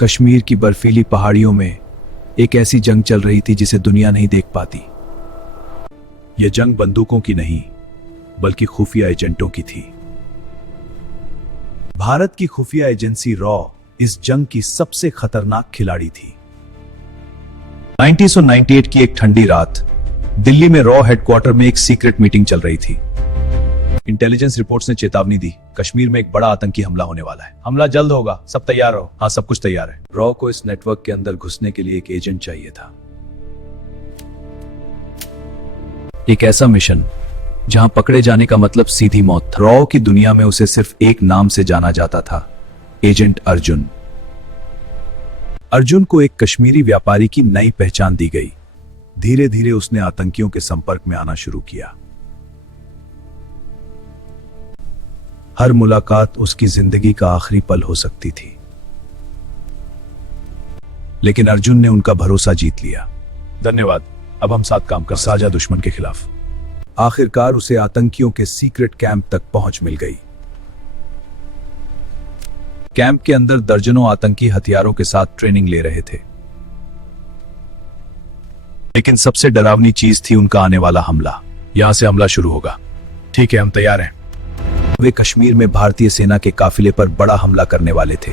कश्मीर की बर्फीली पहाड़ियों में एक ऐसी जंग चल रही थी जिसे दुनिया नहीं देख पाती। यह जंग बंदूकों की नहीं बल्कि खुफिया एजेंटों की थी। भारत की खुफिया एजेंसी रॉ इस जंग की सबसे खतरनाक खिलाड़ी थी। 1998 की एक ठंडी रात दिल्ली में रॉ हेडक्वार्टर में एक सीक्रेट मीटिंग चल रही थी। इंटेलिजेंस रिपोर्ट्स ने चेतावनी दी, कश्मीर में एक बड़ा आतंकी हमला होने वाला है। हमला जल्द होगा, सब तैयार रहो। हाँ, सब कुछ तैयार है। रॉ को इस नेटवर्क के अंदर घुसने के लिए एक एजेंट चाहिए था, एक ऐसा मिशन जहां पकड़े जाने का मतलब सीधी मौत था। रॉ की दुनिया में उसे सिर्फ एक नाम से जाना जाता था, एजेंट अर्जुन। अर्जुन को एक कश्मीरी व्यापारी की नई पहचान दी गई। धीरे धीरे उसने आतंकियों के संपर्क में आना शुरू किया। हर मुलाकात उसकी जिंदगी का आखिरी पल हो सकती थी, लेकिन अर्जुन ने उनका भरोसा जीत लिया। धन्यवाद, अब हम साथ काम कर साझा दुश्मन के खिलाफ। आखिरकार उसे आतंकियों के सीक्रेट कैंप तक पहुंच मिल गई। कैंप के अंदर दर्जनों आतंकी हथियारों के साथ ट्रेनिंग ले रहे थे, लेकिन सबसे डरावनी चीज थी उनका आने वाला हमला। यहां से हमला शुरू होगा। ठीक है, हम तैयार हैं। वे कश्मीर में भारतीय सेना के काफिले पर बड़ा हमला करने वाले थे।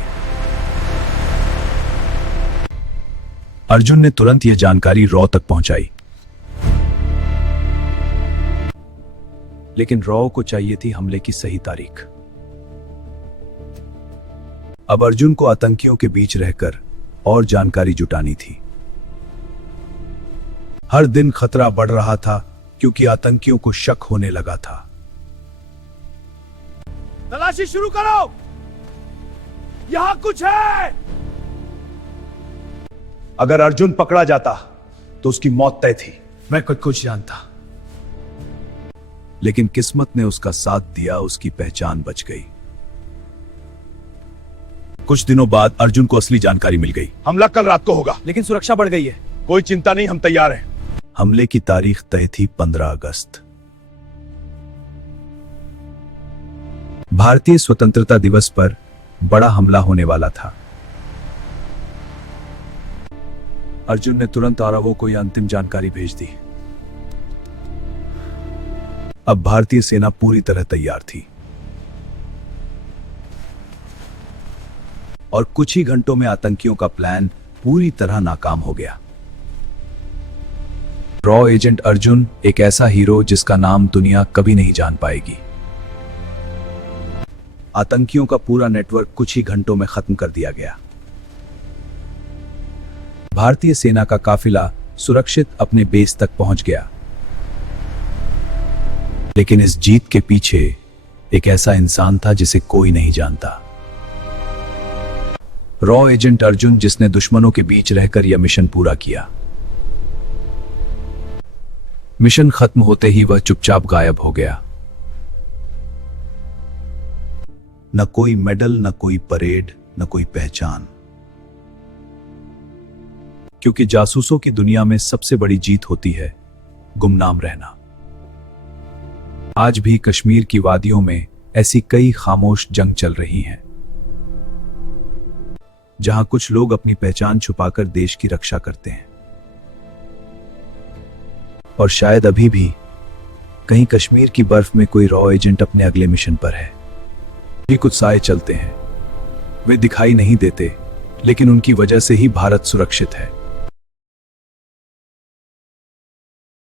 अर्जुन ने तुरंत यह जानकारी रॉ तक पहुंचाई, लेकिन रॉ को चाहिए थी हमले की सही तारीख। अब अर्जुन को आतंकियों के बीच रहकर और जानकारी जुटानी थी। हर दिन खतरा बढ़ रहा था क्योंकि आतंकियों को शक होने लगा था। तलाशी शुरू करो, यहां कुछ है। अगर अर्जुन पकड़ा जाता तो उसकी मौत तय थी। मैं कुछ जानता, लेकिन किस्मत ने उसका साथ दिया, उसकी पहचान बच गई। कुछ दिनों बाद अर्जुन को असली जानकारी मिल गई। हमला कल रात को होगा, लेकिन सुरक्षा बढ़ गई है। कोई चिंता नहीं, हम तैयार हैं। हमले की तारीख तय थी 15 अगस्त। भारतीय स्वतंत्रता दिवस पर बड़ा हमला होने वाला था। अर्जुन ने तुरंत आरवो को यह अंतिम जानकारी भेज दी। अब भारतीय सेना पूरी तरह तैयार थी और कुछ ही घंटों में आतंकियों का प्लान पूरी तरह नाकाम हो गया। रॉ एजेंट अर्जुन एक ऐसा हीरो जिसका नाम दुनिया कभी नहीं जान पाएगी। आतंकियों का पूरा नेटवर्क कुछ ही घंटों में खत्म कर दिया गया। भारतीय सेना का काफिला सुरक्षित अपने बेस तक पहुंच गया, लेकिन इस जीत के पीछे एक ऐसा इंसान था जिसे कोई नहीं जानता। रॉ एजेंट अर्जुन, जिसने दुश्मनों के बीच रहकर यह मिशन पूरा किया। मिशन खत्म होते ही वह चुपचाप गायब हो गया। न कोई मेडल, न कोई परेड, न कोई पहचान, क्योंकि जासूसों की दुनिया में सबसे बड़ी जीत होती है गुमनाम रहना। आज भी कश्मीर की वादियों में ऐसी कई खामोश जंग चल रही हैं, जहां कुछ लोग अपनी पहचान छुपाकर देश की रक्षा करते हैं, और शायद अभी भी कहीं कश्मीर की बर्फ में कोई रॉ एजेंट अपने अगले मिशन पर है। भी कुछ साए चलते हैं, वे दिखाई नहीं देते, लेकिन उनकी वजह से ही भारत सुरक्षित है।